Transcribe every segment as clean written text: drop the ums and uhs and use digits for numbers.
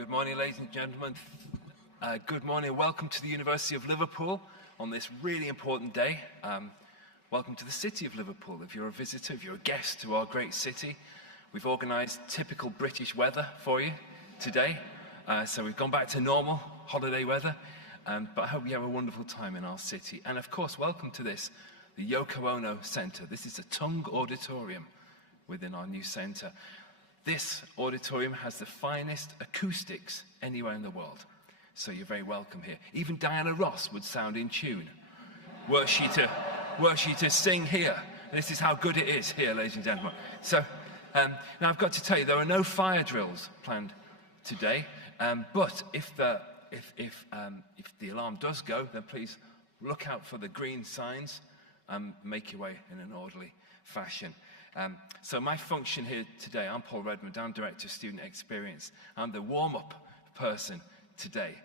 Good morning, ladies and gentlemen. Good morning. Welcome to the University of Liverpool on this really important day. Welcome to the city of Liverpool. If you're a visitor, if you're a guest to our great city, we've organised typical British weather for you today. So we've gone back to normal holiday weather, but I hope you have a wonderful time in our city. And of course, welcome to the Yoko Ono Centre. This is a Tung auditorium within our new centre. This auditorium has the finest acoustics anywhere in the world, so you're very welcome here. Even Diana Ross would sound in tune, were she to sing here. This is how good it is here, ladies and gentlemen. So now I've got to tell you, there are no fire drills planned today, but if the alarm does go, then please look out for the green signs and make your way in an orderly fashion. So my function here today, I'm Paul Redmond, I'm Director of Student Experience. I'm the warm-up person today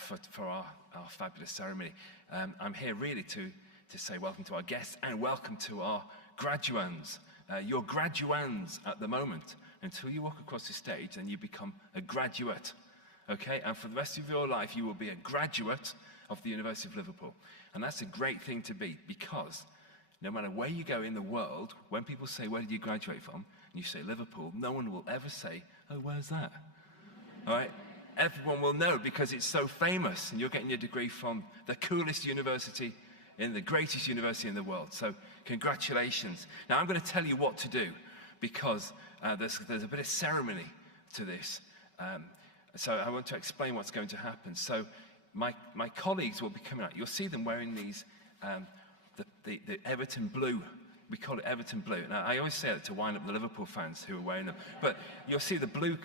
for our fabulous ceremony. I'm here really to say welcome to our guests and welcome to our graduands. You're graduands at the moment. Until you walk across the stage, then you become a graduate. Okay? And for the rest of your life, you will be a graduate of the University of Liverpool. And that's a great thing to be, because no matter where you go in the world, when people say, where did you graduate from? And you say Liverpool, no one will ever say, oh, where's that? All right? Everyone will know because it's so famous, and you're getting your degree from the coolest university in the greatest university in the world. So congratulations. Now I'm going to tell you what to do, because there's a bit of ceremony to this. So I want to explain what's going to happen. So my colleagues will be coming out. You'll see them wearing these the Everton blue. We call it Everton blue. Now, I always say that to wind up the Liverpool fans who are wearing them. But you'll see the blue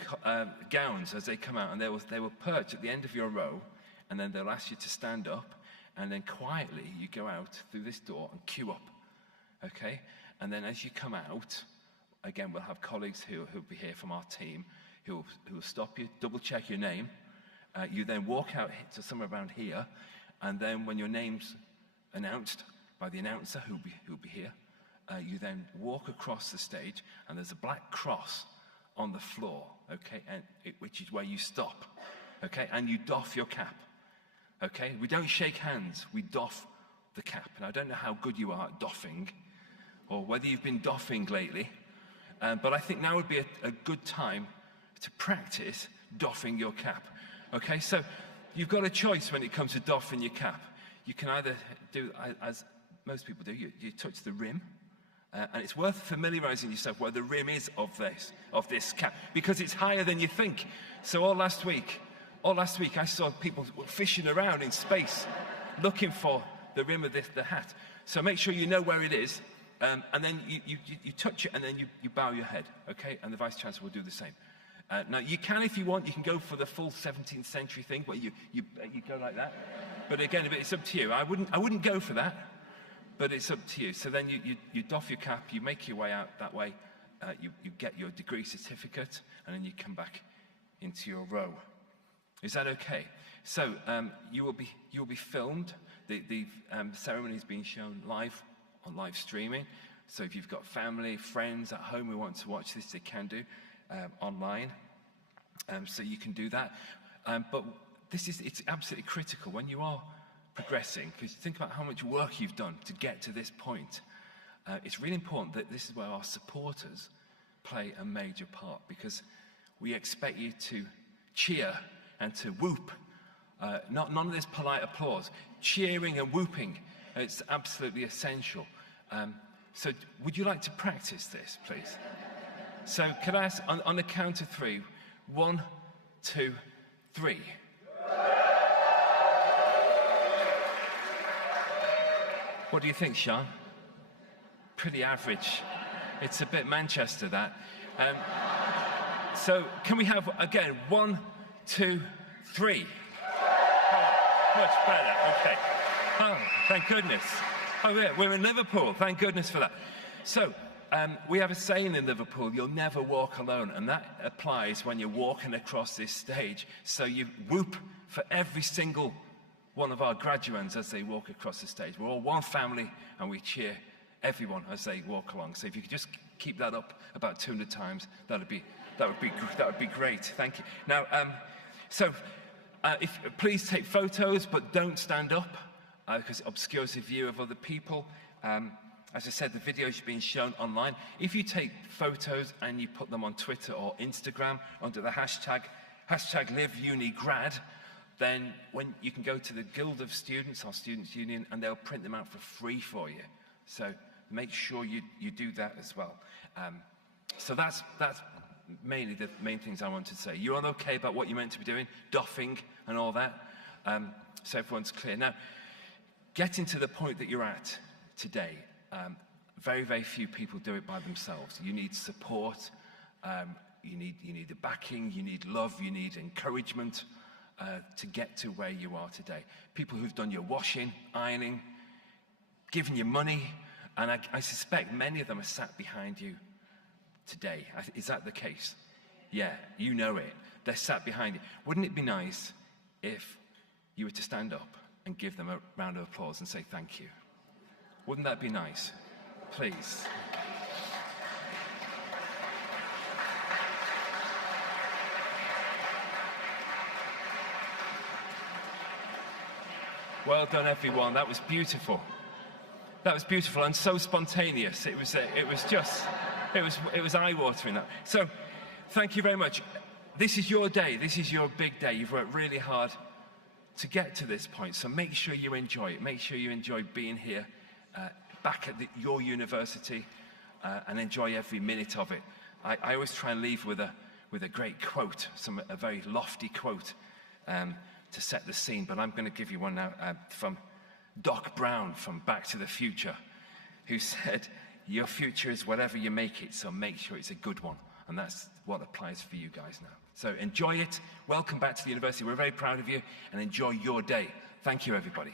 gowns as they come out, and they will perch at the end of your row, and then they'll ask you to stand up, and then quietly you go out through this door and queue up. Okay? And then as you come out, again, we'll have colleagues who'll be here from our team who'll stop you, double-check your name. You then walk out to somewhere around here, and then when your name's announced by the announcer who'll be here, you then walk across the stage, and there's a black cross on the floor, okay, which is where you stop, okay, and you doff your cap, okay? We don't shake hands, we doff the cap. And I don't know how good you are at doffing, or whether you've been doffing lately, but I think now would be a good time to practice doffing your cap, okay? So you've got a choice when it comes to doffing your cap. You can either do, as most people do, you touch the rim, and it's worth familiarizing yourself where the rim is of this cap, because it's higher than you think. So all last week I saw people fishing around in space looking for the rim of the hat. So make sure you know where it is, and then you touch it, and then you bow your head, okay? And the Vice Chancellor will do the same. Now, you can, if you want, you can go for the full 17th century thing, where you go like that. But again, it's up to you. I wouldn't go for that, but it's up to you. So then you doff your cap, you make your way out that way, you get your degree certificate, and then you come back into your row. Is that okay? So you will be filmed. The ceremony is being shown live on live streaming. So if you've got family, friends at home who want to watch this, they can do online. So you can do that. But it's absolutely critical when you are progressing, because think about how much work you've done to get to this point. It's really important that this is where our supporters play a major part, because we expect you to cheer and to whoop. None of this polite applause. Cheering and whooping, it's absolutely essential. So would you like to practice this, please? So can I ask, on the count of three, 1, 2, 3. What do you think, Sean? Pretty average. It's a bit Manchester, that. So can we have, again, 1, 2, 3. Oh, much better, okay. Oh, thank goodness. Oh, yeah, we're in Liverpool, thank goodness for that. So, we have a saying in Liverpool, you'll never walk alone, and that applies when you're walking across this stage. So you whoop for every single one of our graduands as they walk across the stage. We're all one family, and we cheer everyone as they walk along. So if you could just keep that up about 200 times, that would be great. Thank you. Now, So please take photos, but don't stand up because it obscures the view of other people. As I said, the videos are being shown online. If you take photos and you put them on Twitter or Instagram under the hashtag #LiveUniGrad, then when you can go to the Guild of Students, our Students' Union, and they'll print them out for free for you. So make sure you do that as well. So that's mainly the main things I wanted to say. You're all okay about what you're meant to be doing, doffing and all that, so everyone's clear. Now, getting to the point that you're at today, very, very few people do it by themselves. You need support, you need the backing, you need love, you need encouragement to get to where you are today. People who've done your washing, ironing, given you money, and I suspect many of them are sat behind you today. Is that the case? Yeah, you know it. They're sat behind you. Wouldn't it be nice if you were to stand up and give them a round of applause and say thank you? Wouldn't that be nice? Please. Well done, everyone. That was beautiful. That was beautiful and so spontaneous. It was eye-watering. That. So, thank you very much. This is your day. This is your big day. You've worked really hard to get to this point. So make sure you enjoy it. Make sure you enjoy being here, back at your university, and enjoy every minute of it. I always try and leave with a great quote, a very lofty quote, to set the scene. But I'm going to give you one now from Doc Brown from Back to the Future, who said, "Your future is whatever you make it, so make sure it's a good one." And that's what applies for you guys now. So enjoy it. Welcome back to the university. We're very proud of you, and enjoy your day. Thank you, everybody.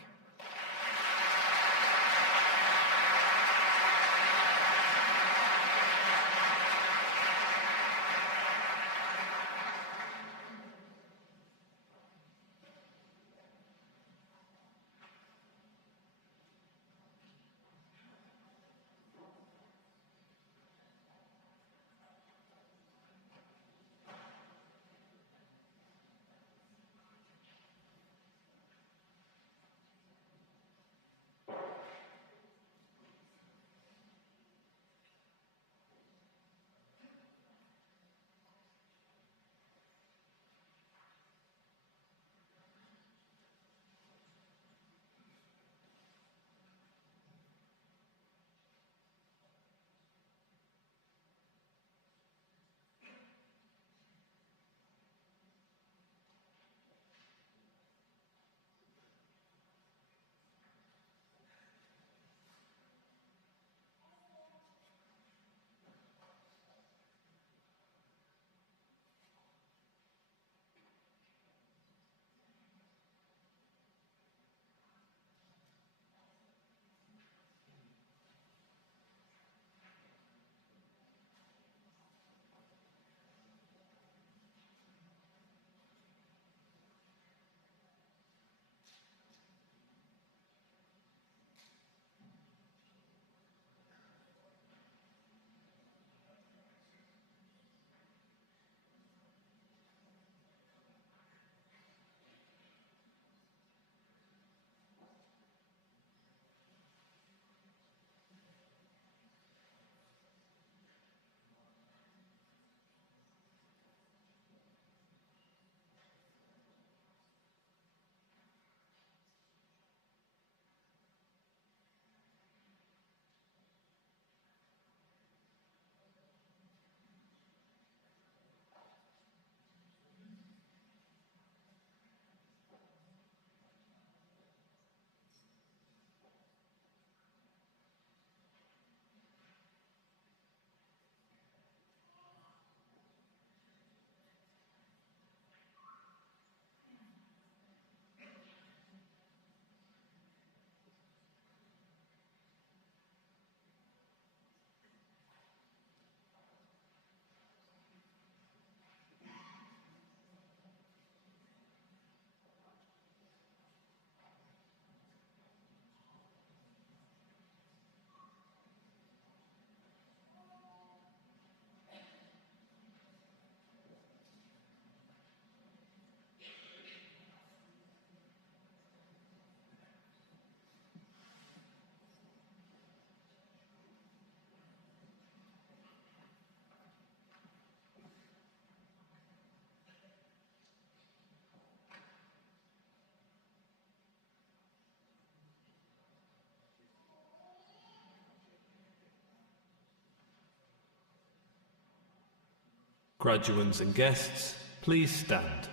Graduands and guests, please stand.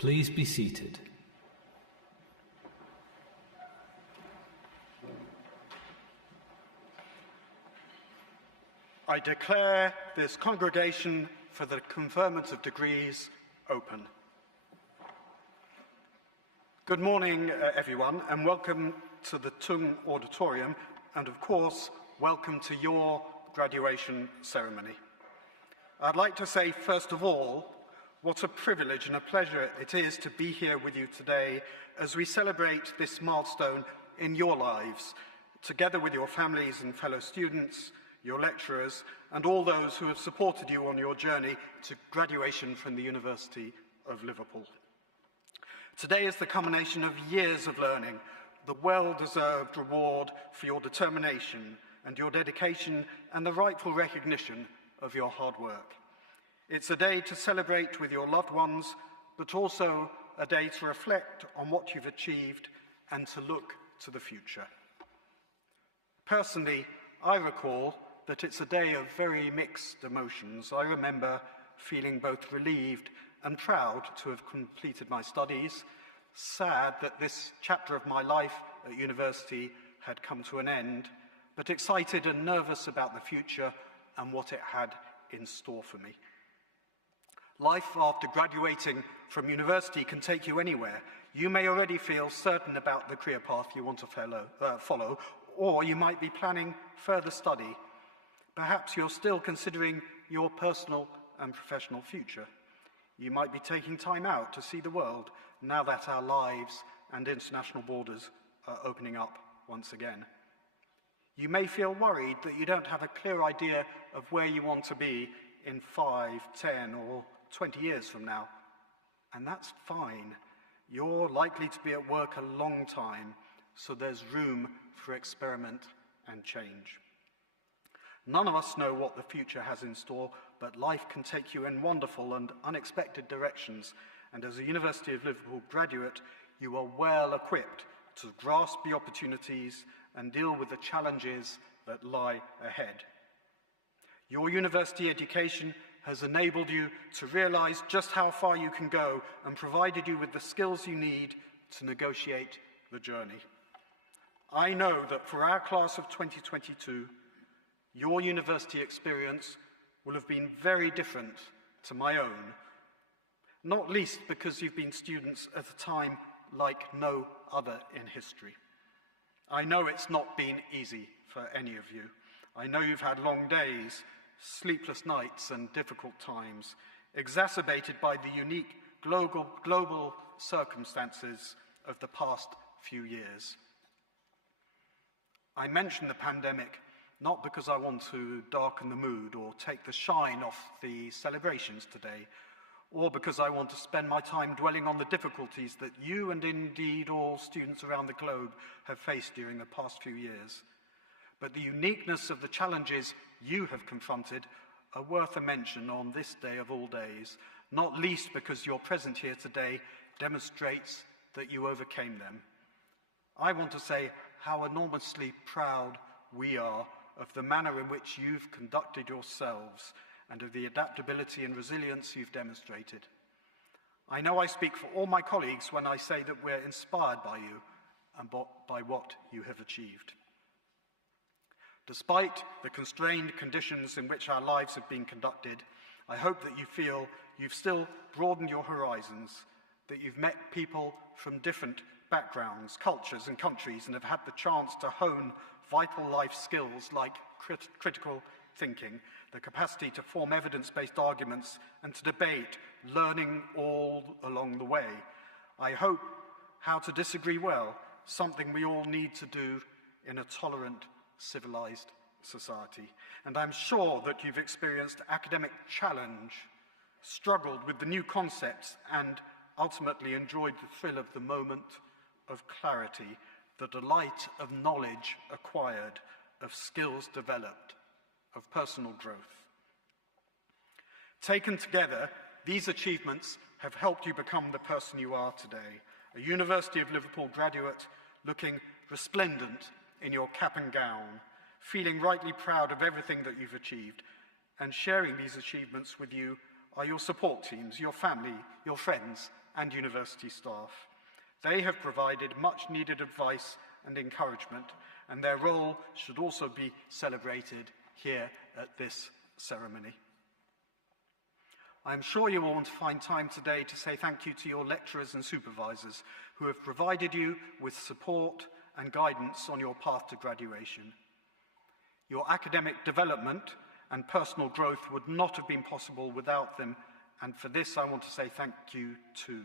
Please be seated. I declare this congregation for the conferment of degrees open. Good morning, everyone, and welcome to the Tung Auditorium, and of course, welcome to your graduation ceremony. I'd like to say, first of all, what a privilege and a pleasure it is to be here with you today as we celebrate this milestone in your lives, together with your families and fellow students, your lecturers, and all those who have supported you on your journey to graduation from the University of Liverpool. Today is the culmination of years of learning, the well-deserved reward for your determination and your dedication and the rightful recognition of your hard work. It's a day to celebrate with your loved ones, but also a day to reflect on what you've achieved and to look to the future. Personally, I recall that it's a day of very mixed emotions. I remember feeling both relieved and proud to have completed my studies, sad that this chapter of my life at university had come to an end, but excited and nervous about the future and what it had in store for me. Life after graduating from university can take you anywhere. You may already feel certain about the career path you want to follow, or you might be planning further study. Perhaps you're still considering your personal and professional future. You might be taking time out to see the world now that our lives and international borders are opening up once again. You may feel worried that you don't have a clear idea of where you want to be in 5, 10, or 20 years from now, and that's fine. You're likely to be at work a long time, so there's room for experiment and change. None of us know what the future has in store, but life can take you in wonderful and unexpected directions, and as a University of Liverpool graduate, you are well equipped to grasp the opportunities and deal with the challenges that lie ahead. Your university education has enabled you to realize just how far you can go and provided you with the skills you need to negotiate the journey. I know that for our class of 2022, your university experience will have been very different to my own, not least because you've been students at a time like no other in history. I know it's not been easy for any of you. I know you've had long days, sleepless nights and difficult times, exacerbated by the unique global circumstances of the past few years. I mention the pandemic not because I want to darken the mood or take the shine off the celebrations today, or because I want to spend my time dwelling on the difficulties that you and indeed all students around the globe have faced during the past few years. But the uniqueness of the challenges you have confronted are worth a mention on this day of all days, not least because your presence here today demonstrates that you overcame them. I want to say how enormously proud we are of the manner in which you've conducted yourselves and of the adaptability and resilience you've demonstrated. I know I speak for all my colleagues when I say that we're inspired by you and by what you have achieved. Despite the constrained conditions in which our lives have been conducted, I hope that you feel you've still broadened your horizons, that you've met people from different backgrounds, cultures, and countries, and have had the chance to hone vital life skills like critical thinking, the capacity to form evidence-based arguments, and to debate, learning all along the way. I hope how to disagree well, something we all need to do in a tolerant, civilized society. And I'm sure that you've experienced academic challenge, struggled with the new concepts, and ultimately enjoyed the thrill of the moment of clarity, the delight of knowledge acquired, of skills developed, of personal growth. Taken together, these achievements have helped you become the person you are today, a University of Liverpool graduate looking resplendent in your cap and gown, feeling rightly proud of everything that you've achieved, and sharing these achievements with you are your support teams, your family, your friends, and university staff. They have provided much needed advice and encouragement, and their role should also be celebrated here at this ceremony. I'm sure you will want to find time today to say thank you to your lecturers and supervisors who have provided you with support and guidance on your path to graduation. Your academic development and personal growth would not have been possible without them, and for this I want to say thank you too.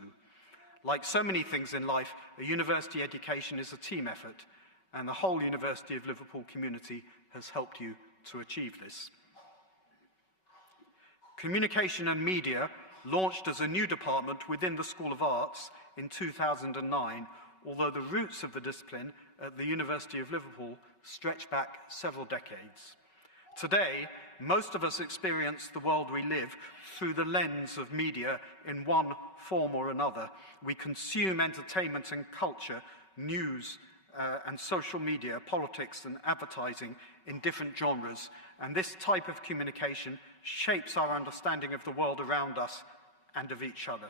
Like so many things in life, a university education is a team effort, and the whole University of Liverpool community has helped you to achieve this. Communication and Media launched as a new department within the School of Arts in 2009, although the roots of the discipline at the University of Liverpool stretch back several decades. Today, most of us experience the world we live through the lens of media in one form or another. We consume entertainment and culture, news and social media, politics and advertising in different genres, and this type of communication shapes our understanding of the world around us and of each other.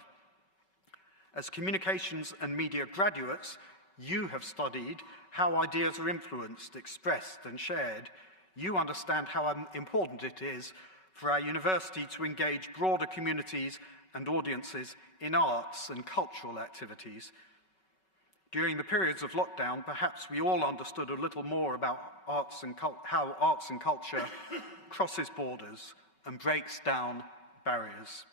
As communications and media graduates, you have studied how ideas are influenced, expressed, and shared. You understand how important it is for our university to engage broader communities and audiences in arts and cultural activities. During the periods of lockdown, perhaps we all understood a little more about how arts and culture crosses borders and breaks down barriers.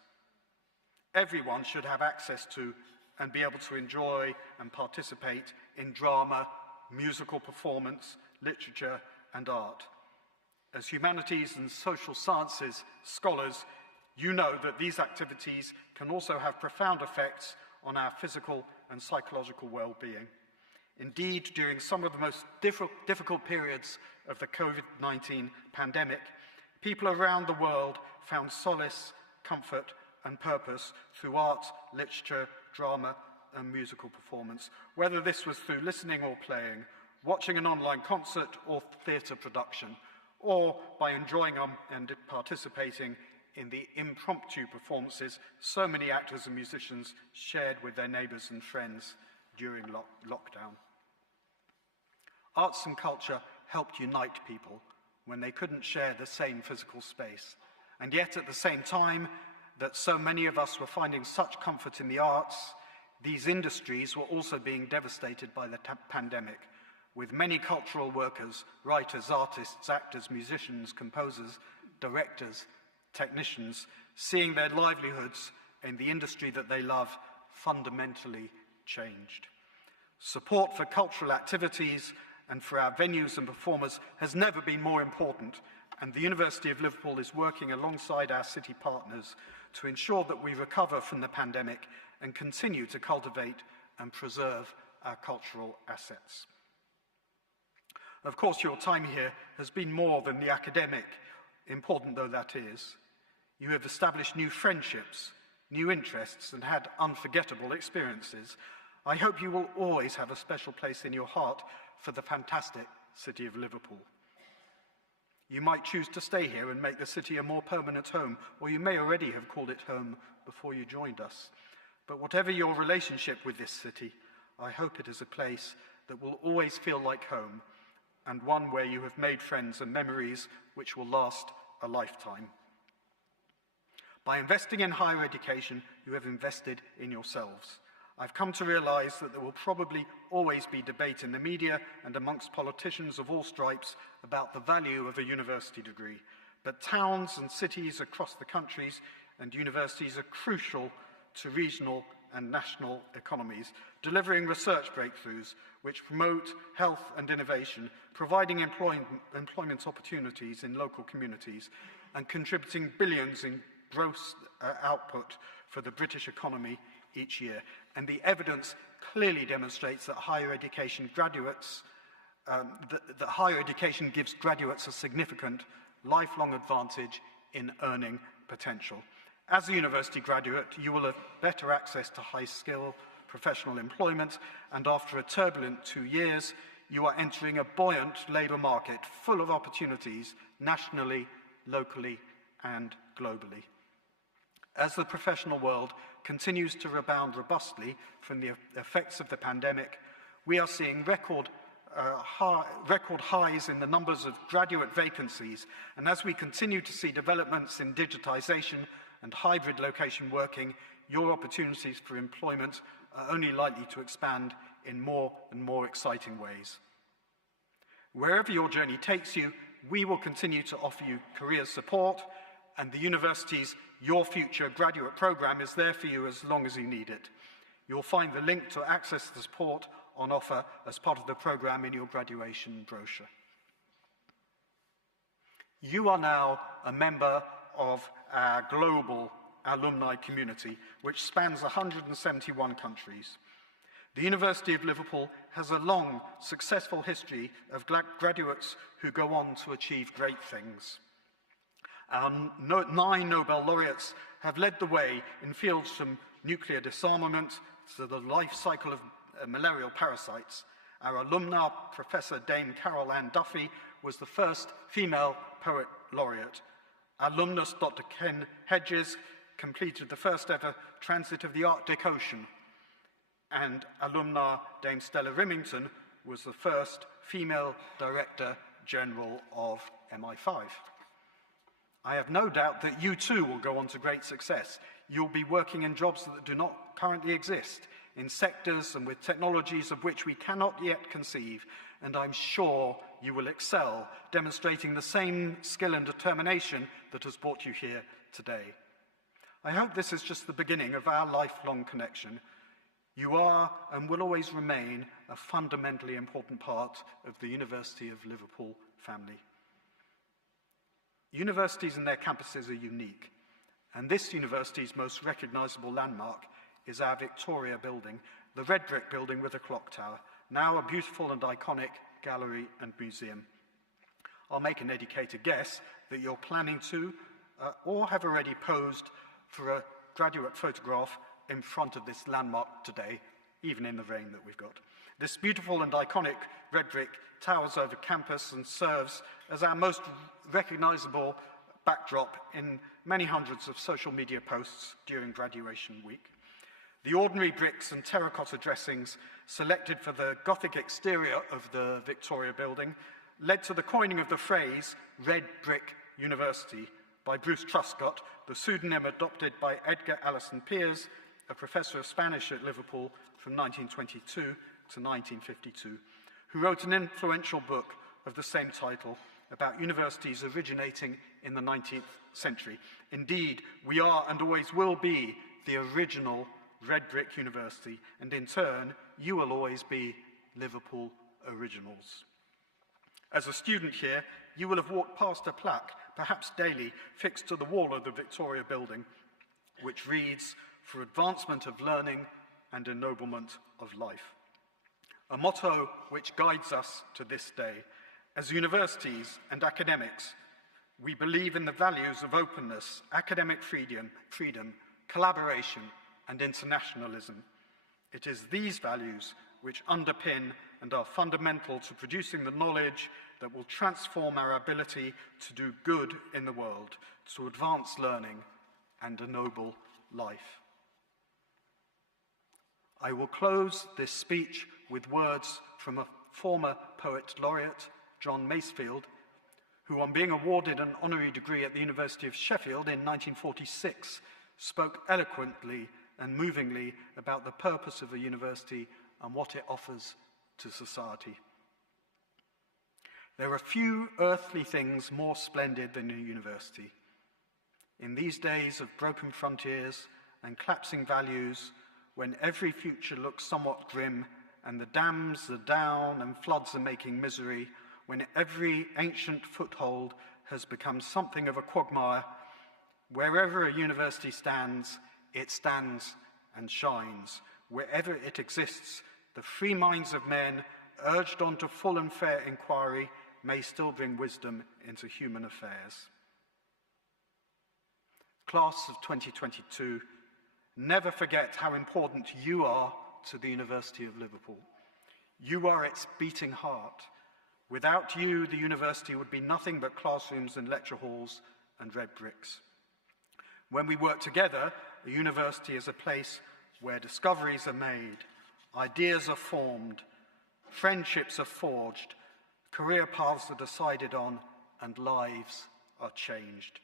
Everyone should have access to and be able to enjoy and participate in drama, musical performance, literature, and art. As humanities and social sciences scholars, you know that these activities can also have profound effects on our physical and psychological well-being. Indeed, during some of the most difficult periods of the COVID-19 pandemic, people around the world found solace, comfort, and purpose through art, literature, drama, and musical performance, whether this was through listening or playing, watching an online concert or theatre production, or by enjoying and participating in the impromptu performances so many actors and musicians shared with their neighbours and friends during lockdown. Arts and culture helped unite people when they couldn't share the same physical space, and yet at the same time that so many of us were finding such comfort in the arts, these industries were also being devastated by the pandemic, with many cultural workers, writers, artists, actors, musicians, composers, directors, technicians, seeing their livelihoods in the industry that they love fundamentally changed. Support for cultural activities and for our venues and performers has never been more important, and the University of Liverpool is working alongside our city partners to ensure that we recover from the pandemic and continue to cultivate and preserve our cultural assets. Of course, your time here has been more than the academic, important though that is. You have established new friendships, new interests, and had unforgettable experiences. I hope you will always have a special place in your heart for the fantastic city of Liverpool. You might choose to stay here and make the city a more permanent home, or you may already have called it home before you joined us. But whatever your relationship with this city, I hope it is a place that will always feel like home, and one where you have made friends and memories which will last a lifetime. By investing in higher education, you have invested in yourselves. I've come to realize that there will probably always be debate in the media and amongst politicians of all stripes about the value of a university degree. But towns and cities across the countries and universities are crucial to regional and national economies, delivering research breakthroughs which promote health and innovation, providing employment opportunities in local communities, and contributing billions in gross output for the British economy each year. And the evidence clearly demonstrates that higher education graduates, that higher education gives graduates a significant lifelong advantage in earning potential. As a university graduate, you will have better access to high-skill professional employment, and after a turbulent 2 years, you are entering a buoyant labour market full of opportunities nationally, locally, and globally. As the professional world continues to rebound robustly from the effects of the pandemic, we are seeing record highs in the numbers of graduate vacancies, and as we continue to see developments in digitization and hybrid location working, your opportunities for employment are only likely to expand in more and more exciting ways. Wherever your journey takes you, we will continue to offer you career support, and the university's Your Future graduate program is there for you as long as you need it. You'll find the link to access the support on offer as part of the program in your graduation brochure. You are now a member of our global alumni community, which spans 171 countries. The University of Liverpool has a long, successful history of graduates who go on to achieve great things. Our 9 Nobel laureates have led the way in fields from nuclear disarmament to the life cycle of malarial parasites. Our alumna, Professor Dame Carol Ann Duffy, was the first female poet laureate. Alumnus Dr. Ken Hedges completed the first ever transit of the Arctic Ocean. And alumna Dame Stella Rimington was the first female Director General of MI5. I have no doubt that you too will go on to great success. You'll be working in jobs that do not currently exist, in sectors and with technologies of which we cannot yet conceive, and I'm sure you will excel, demonstrating the same skill and determination that has brought you here today. I hope this is just the beginning of our lifelong connection. You are and will always remain a fundamentally important part of the University of Liverpool family. Universities and their campuses are unique, and this university's most recognizable landmark is our Victoria building, the red brick building with a clock tower, now a beautiful and iconic gallery and museum. I'll make an educated guess that you're planning to, or have already posed for a graduate photograph in front of this landmark today, even in the rain that we've got. This beautiful and iconic red brick towers over campus and serves as our most recognizable backdrop in many hundreds of social media posts during graduation week. The ordinary bricks and terracotta dressings selected for the Gothic exterior of the Victoria building led to the coining of the phrase Red Brick University by Bruce Truscott, the pseudonym adopted by Edgar Alison Peers, a professor of Spanish at Liverpool from 1922 to 1952, who wrote an influential book of the same title about universities originating in the 19th century. Indeed, we are and always will be the original Red Brick University, and in turn, you will always be Liverpool originals. As a student here, you will have walked past a plaque, perhaps daily, fixed to the wall of the Victoria building, which reads, "For advancement of learning and ennoblement of life." A motto which guides us to this day. As universities and academics, we believe in the values of openness, academic freedom, collaboration, and internationalism. It is these values which underpin and are fundamental to producing the knowledge that will transform our ability to do good in the world, to advance learning and a noble life. I will close this speech with words from a former poet laureate, John Masefield, who, on being awarded an honorary degree at the University of Sheffield in 1946, spoke eloquently and movingly about the purpose of a university and what it offers to society. There are few earthly things more splendid than a university. In these days of broken frontiers and collapsing values, when every future looks somewhat grim and the dams are down and floods are making misery, when every ancient foothold has become something of a quagmire, wherever a university stands, it stands and shines. Wherever it exists, the free minds of men, urged on to full and fair inquiry, may still bring wisdom into human affairs. Class of 2022, never forget how important you are to the University of Liverpool. You are its beating heart. Without you, the university would be nothing but classrooms and lecture halls and red bricks. When we work together, a university is a place where discoveries are made, ideas are formed, friendships are forged, career paths are decided on, and lives are changed.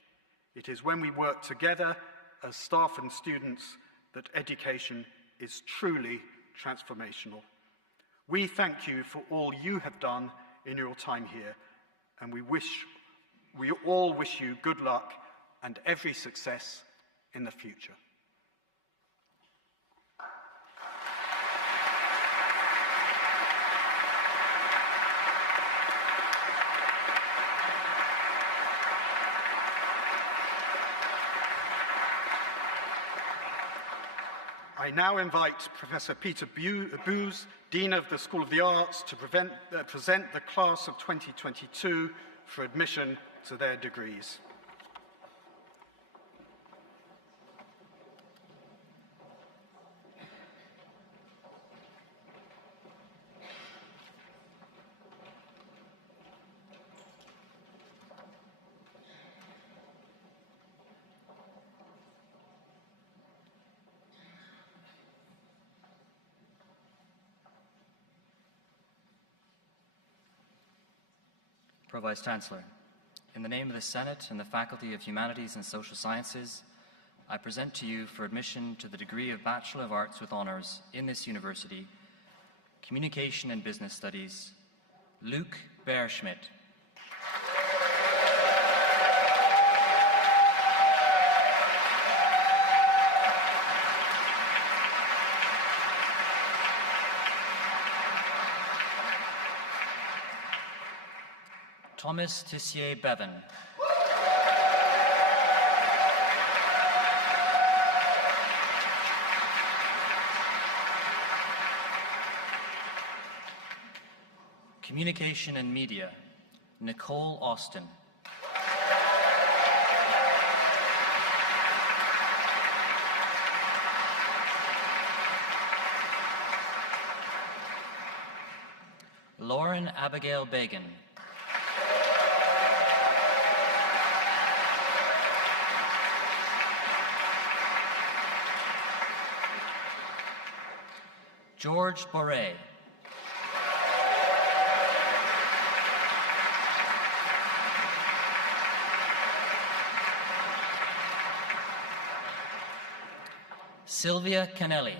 It is when we work together as staff and students that education is truly transformational. We thank you for all you have done in your time here, and we all wish you good luck and every success in the future. I now invite Professor Peter Booz, Dean of the School of the Arts, to present the class of 2022 for admission to their degrees. Pro Vice Chancellor, in the name of the Senate and the Faculty of Humanities and Social Sciences, I present to you for admission to the degree of Bachelor of Arts with Honours in this university, Communication and Business Studies, Luke Bearschmidt. Thomas Tissier Bevan. Communication and Media, Nicole Austin. Lauren Abigail Bagan. George Boré. Sylvia Canelli.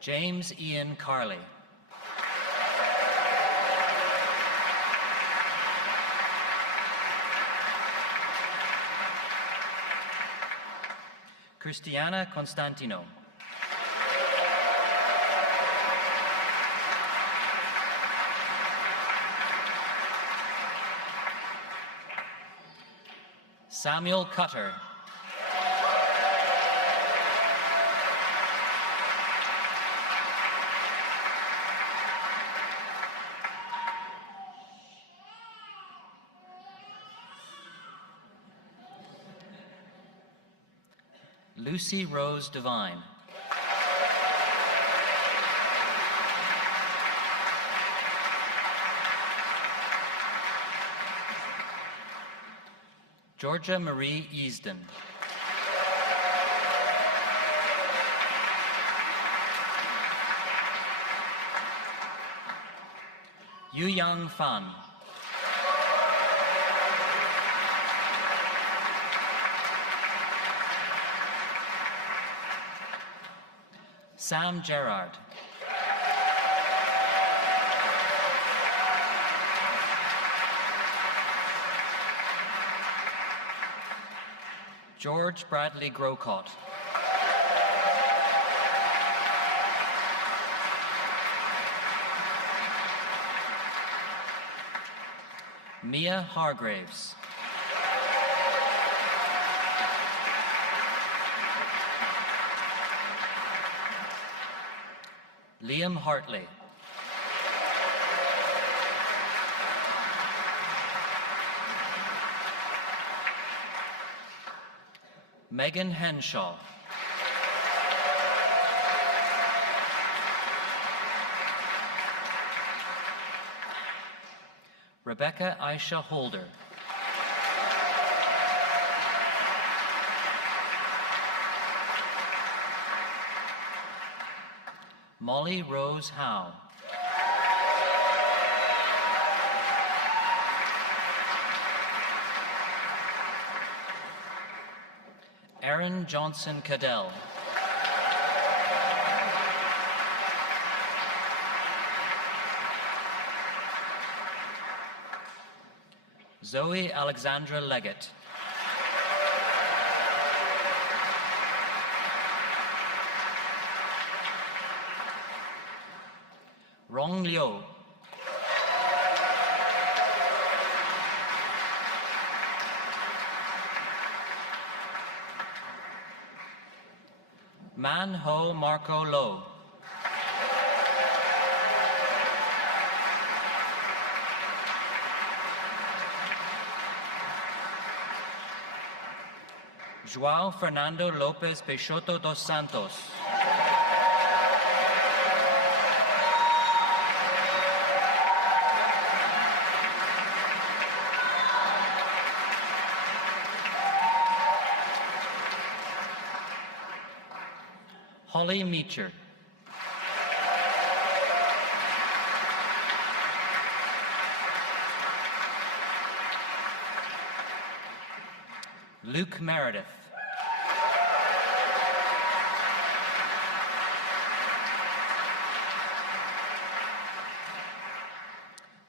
James Ian Carley. Christiana Constantino. Samuel Cutter. Lucy Rose Devine. Georgia Marie Easton. Yu Yang Fan. Sam Gerard. George Bradley Grocott. Mia Hargraves. Liam Hartley. Megan Henshaw. Rebecca Aisha Holder. Molly Rose Howe. Aaron Johnson Cadell. Zoe Alexandra Leggett. Rong Liu. Man Ho Marco Lo. Joao Fernando Lopez Peixoto dos Santos. Holly Meacher. Luke Meredith.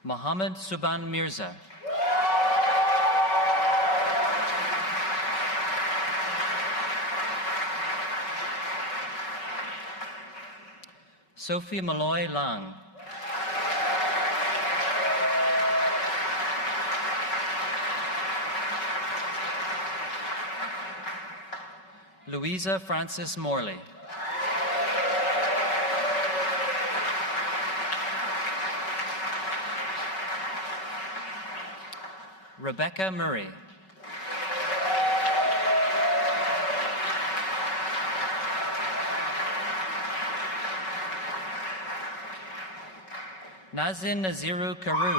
Mohammed Suban Mirza. Sophie Malloy Lang. Louisa Francis Morley. Rebecca Murray. Nazin Naziru Karu.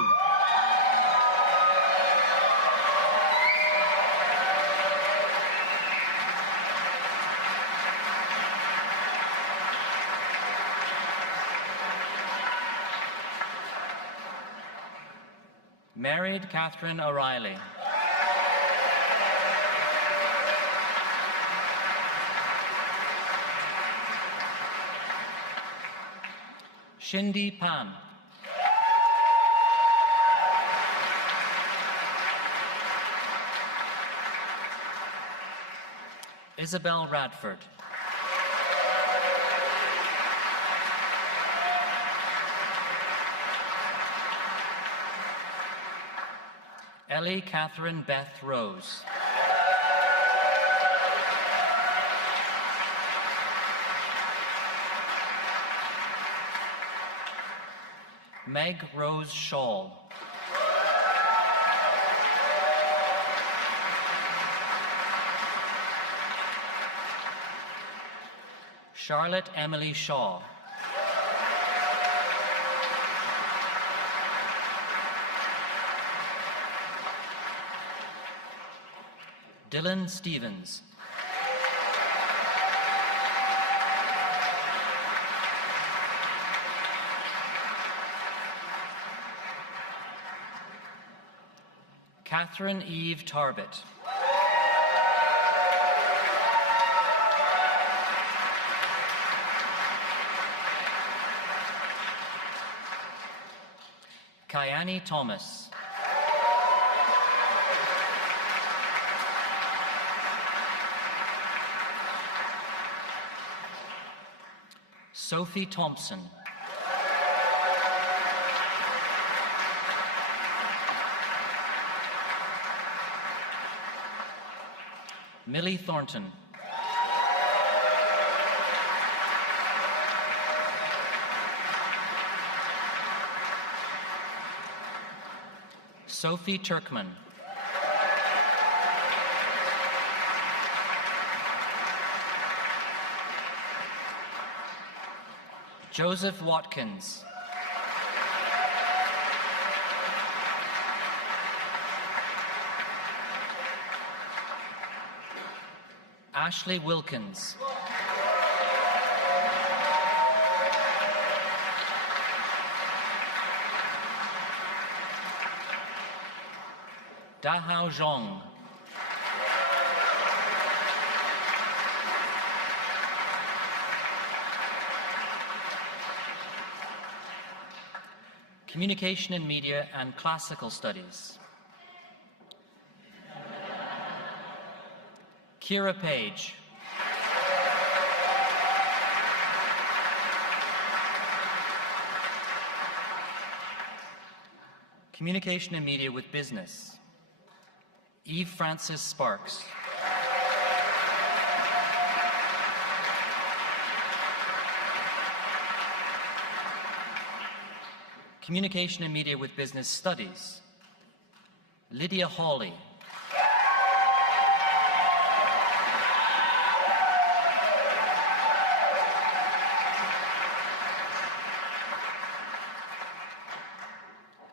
Married Catherine O'Reilly. Shindy Pan. Isabel Radford. Ellie Catherine Beth Rose. Meg Rose Shaw. Charlotte Emily Shaw. Dylan Stevens. Catherine Eve Tarbett. Kyani Thomas. Sophie Thompson. Millie Thornton. Sophie Turkman. Joseph Watkins. Ashley Wilkins. Dahao Zhong. Communication in Media and Classical Studies. Kira Page. Communication and Media with Business. Eve Francis Sparks. Communication and Media with Business Studies. Lydia Hawley.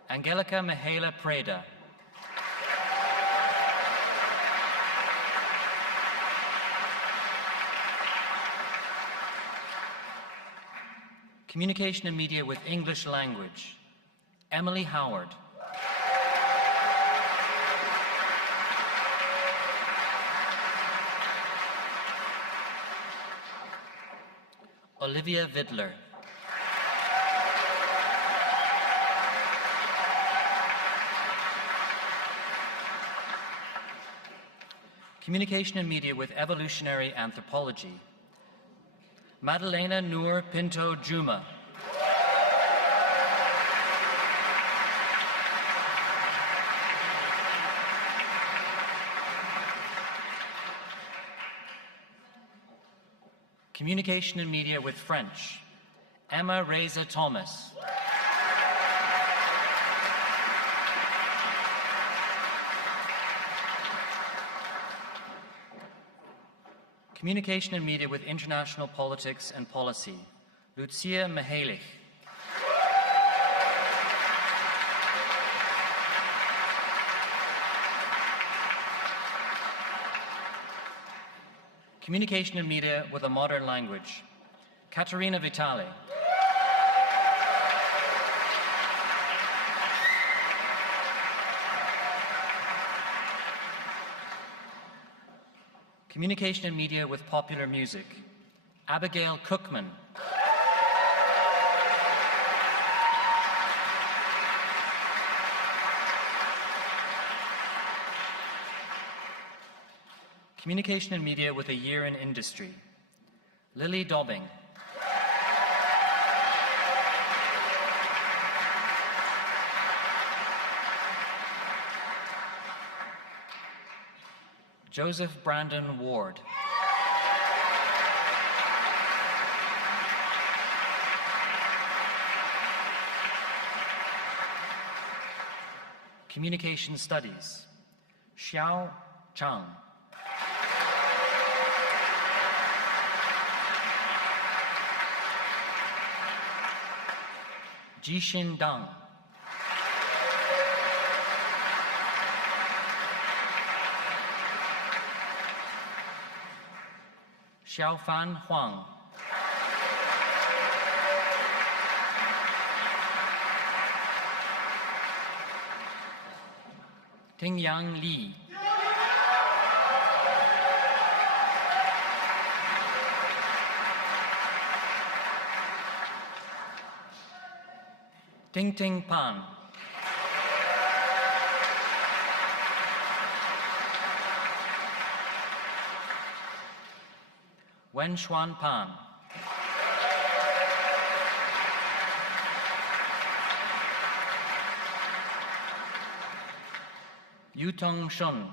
Angelica Mihaela Preda. Communication and Media with English Language. Emily Howard. Olivia Vidler. Communication and Media with Evolutionary Anthropology. Madalena Noor Pinto Juma. Communication and Media with French. Emma Reza Thomas. Communication and Media with International Politics and Policy. Lucia Mihalich. Communication and Media with a Modern Language. Caterina Vitale. Communication and Media with Popular Music. Abigail Cookman. Communication and Media with a Year in Industry. Lily Dobbing. Joseph Brandon Ward. Communication Studies. Xiao Chang. Jixin Dang. Xiaofan Huang. Tingyang Li. Ting Pan. Wen Xuan Pan. Tung Shun.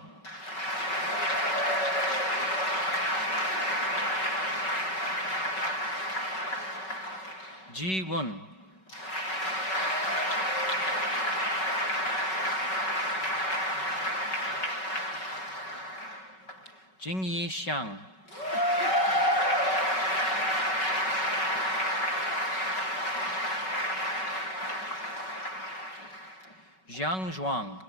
Ji Wun. Jingyi Xiang. Zhang Zhuang.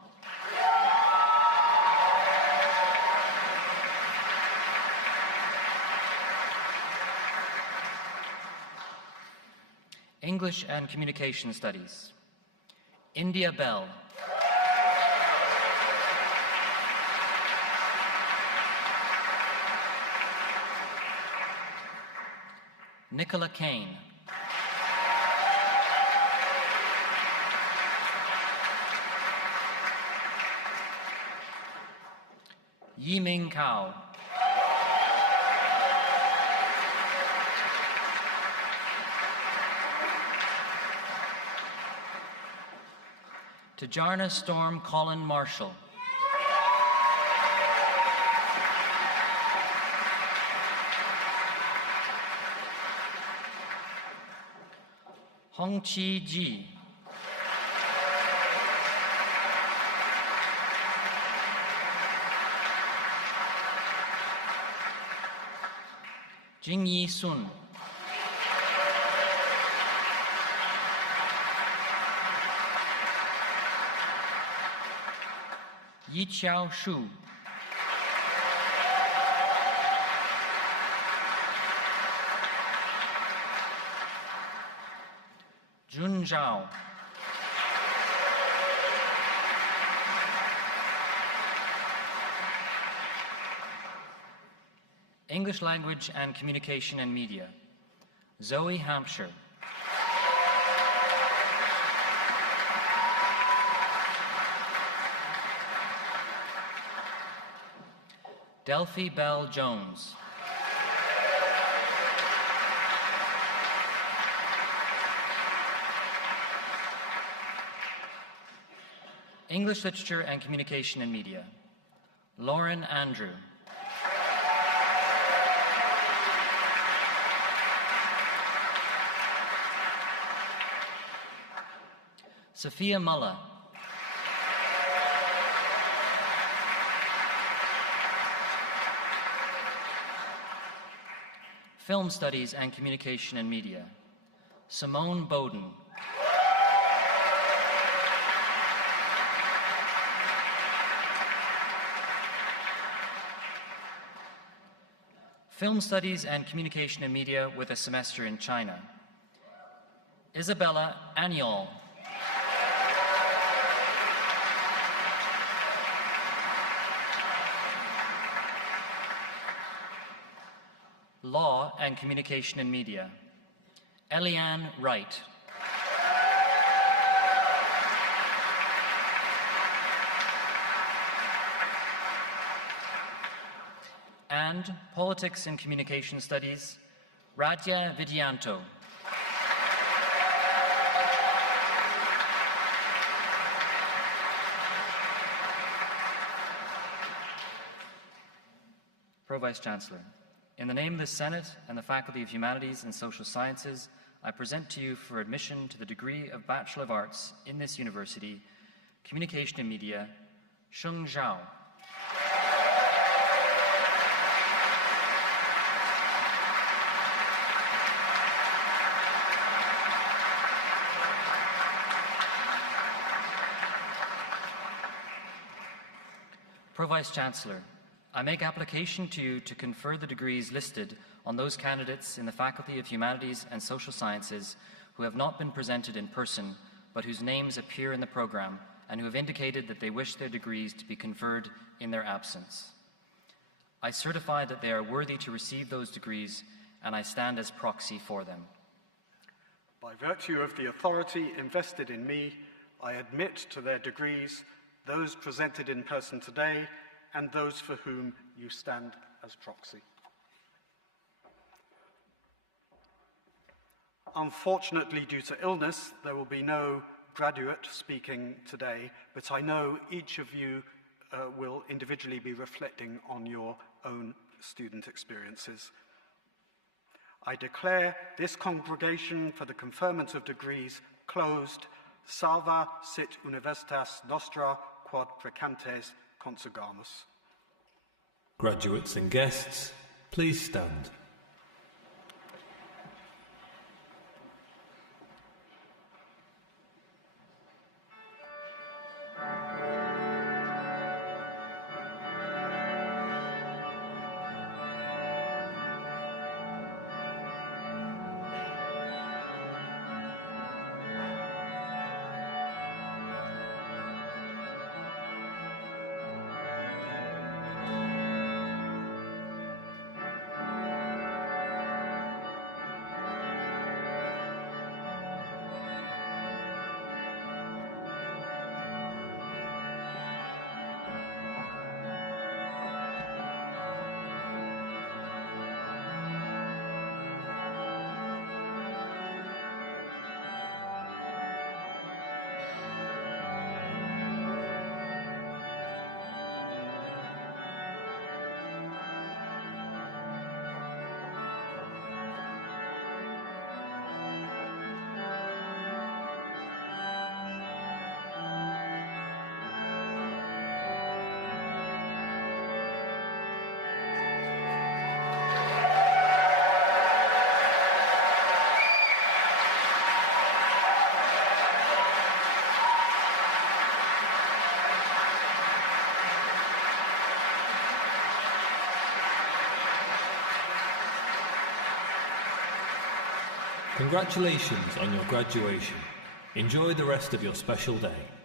English and Communication Studies. India Bell. Nicola Kane. Yiming Cao. Tajarna Storm Colin Marshall. Hongqi Ji. Jingyi Sun. Yiqiao Shu. Jun Zhao. English Language and Communication and Media. Zoe Hampshire. Delphi Bell Jones. English Literature and Communication and Media. Lauren Andrew. Sophia Muller. Film Studies and Communication and Media. Simone Bowden. Film Studies and Communication and Media with a semester in China. Isabella Aniol. Law and Communication and Media. Eliane Wright. And Politics and Communication Studies, Radya Vidianto. Pro-Vice-Chancellor, in the name of the Senate and the Faculty of Humanities and Social Sciences, I present to you for admission to the degree of Bachelor of Arts in this university, Communication and Media, Sheng Zhao. Pro-Vice-Chancellor, I make application to you to confer the degrees listed on those candidates in the Faculty of Humanities and Social Sciences who have not been presented in person, but whose names appear in the programme and who have indicated that they wish their degrees to be conferred in their absence. I certify that they are worthy to receive those degrees, and I stand as proxy for them. By virtue of the authority invested in me, I admit to their degrees those presented in person today and those for whom you stand as proxy. Unfortunately, due to illness, there will be no graduate speaking today, but I know each of you will individually be reflecting on your own student experiences. I declare this congregation for the conferment of degrees closed. Salva sit universitas nostra quod precantes consugamus. Graduates and guests, please stand. Congratulations on your graduation. Enjoy the rest of your special day.